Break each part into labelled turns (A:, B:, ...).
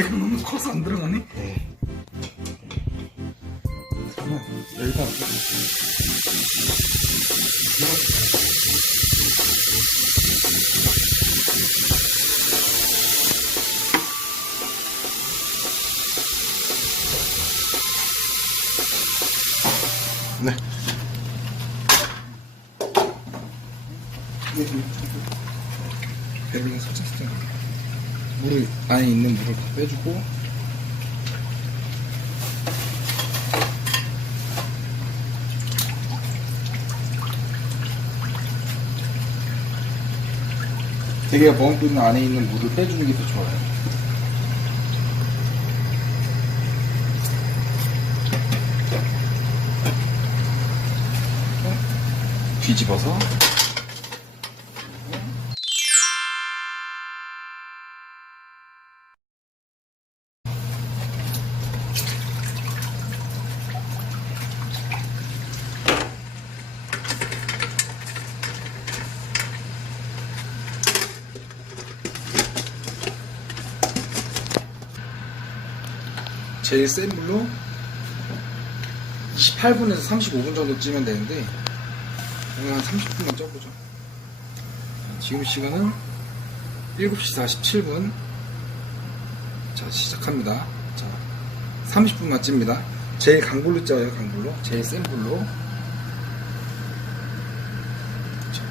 A: 배가 너무 커서 안 들어가네.
B: 네.
A: 여기다
B: 네.
A: 배를 살짝 살짝 물을 안에 있는 물을 다 빼주고. 되게 머금고 있는 안에 있는 물을 빼주는 게 더 좋아요. 뒤집어서 제일 센 불로 28분에서 35분 정도 찌면 되는데 오늘 한 30분만 쪄보죠. 지금 시간은 7시 47분. 자 시작합니다. 자 30분만 찝니다. 제일 강불로 쪄요 강불로. 제일 센 불로. 자,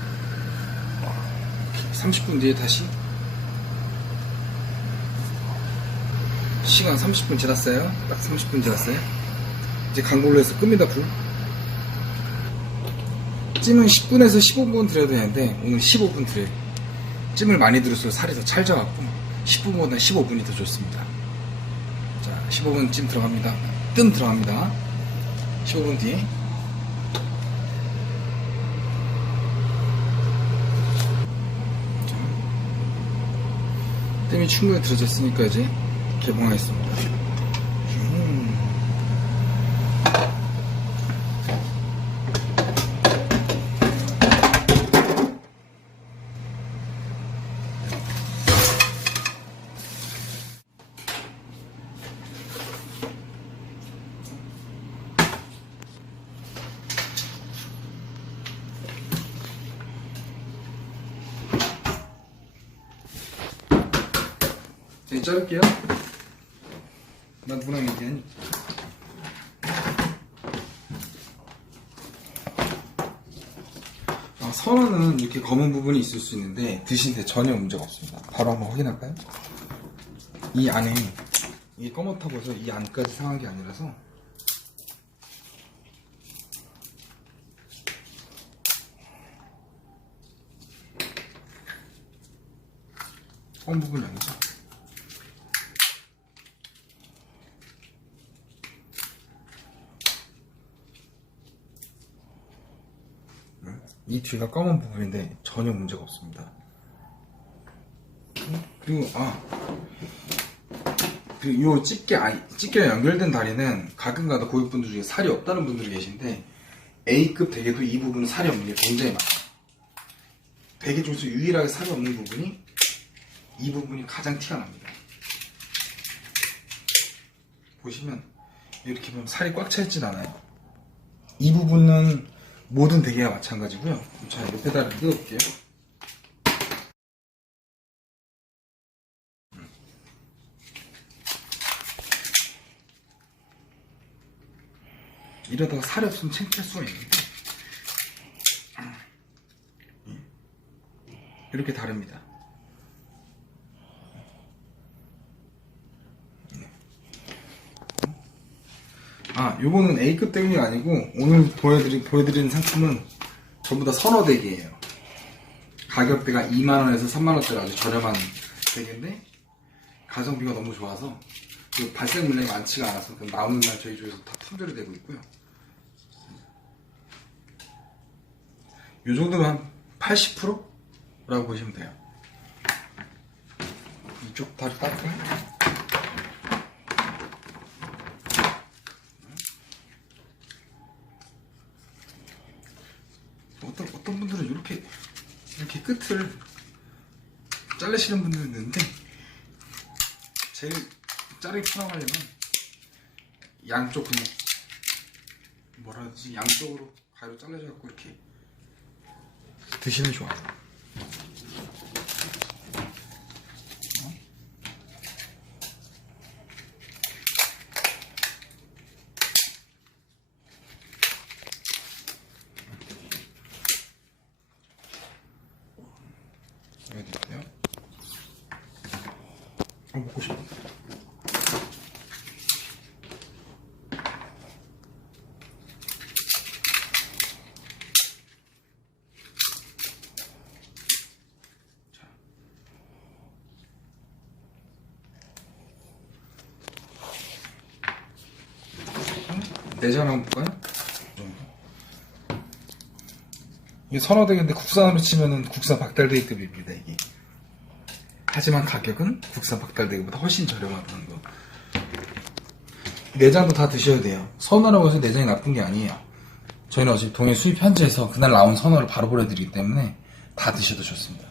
A: 30분 뒤에 다시 시간 30분 지났어요. 딱 30분 지났어요. 이제 강불로 해서 끕니다, 불. 찜은 10분에서 15분 드려야 되는데, 오늘 15분 드려요. 찜을 많이 들을수록 살이 더 찰져갖고, 10분보다 15분이 더 좋습니다. 자, 15분 찜 들어갑니다. 뜸 들어갑니다. 15분 뒤에. 자, 뜸이 충분히 들어졌으니까 이제 개봉하겠습니다. 음. 이제 자를게요. 나 누구랑 얘기하니? 아, 선어는 이렇게 검은 부분이 있을 수 있는데 드시는데 전혀 문제가 없습니다. 바로 한번 확인할까요? 이 안에 이게 검었다고 해서 이 안까지 상한 게 아니라서 검은 부분이 아니죠. 이 뒤가 검은 부분인데 전혀 문제가 없습니다. 그리고 아 그리고 요 집게 아 집게 연결된 다리는 가끔가다 고객분들 중에 살이 없다는 분들이 계신데 A급 대게도 이 부분은 살이 없는 게 굉장히 많아요. 대게 중에서 유일하게 살이 없는 부분이 이 부분이 가장 티가 납니다. 보시면 이렇게 보면 살이 꽉 차 있진 않아요. 이 부분은 모든 대게가 마찬가지고요. 자, 옆에다가 뜯어볼게요. 이러다가 살이 없으면 창피할 수가 있는데 이렇게 다릅니다. 아, 요거는 A급 때문이 아니고 오늘 보여드린 보여드리는 상품은 전부 다 선어 대기예요. 가격대가 2만 원에서 3만 원대로 아주 저렴한 대게인데 가성비가 너무 좋아서 그 발생 물량이 많지가 않아서 그 나오는 날 저희 쪽에서 다 품절이 되고 있고요. 요 정도면 한 80%라고 보시면 돼요. 이쪽 다리 닦아요. 어떤 어떤 분들은 이렇게 이렇게 끝을 자르시는 분들이 있는데 제일 자르기 편하려면 양쪽 그냥 뭐라 해야지 양쪽으로 가위로 잘라져갖고 이렇게 드시면 좋아요. 여기 드세요. 어, 먹고 싶어. 내장 한번 볼까요? 이게 선호되겠는데 국산으로 치면은 국산 박달대기급입니다 이게. 하지만 가격은 국산 박달대기보다 훨씬 저렴하다는 거. 내장도 다 드셔야 돼요. 선어라고 해서 내장이 나쁜 게 아니에요. 저희는 어차피 동해 수입 현지에서 그날 나온 선어를 바로 보내드리기 때문에 다 드셔도 좋습니다.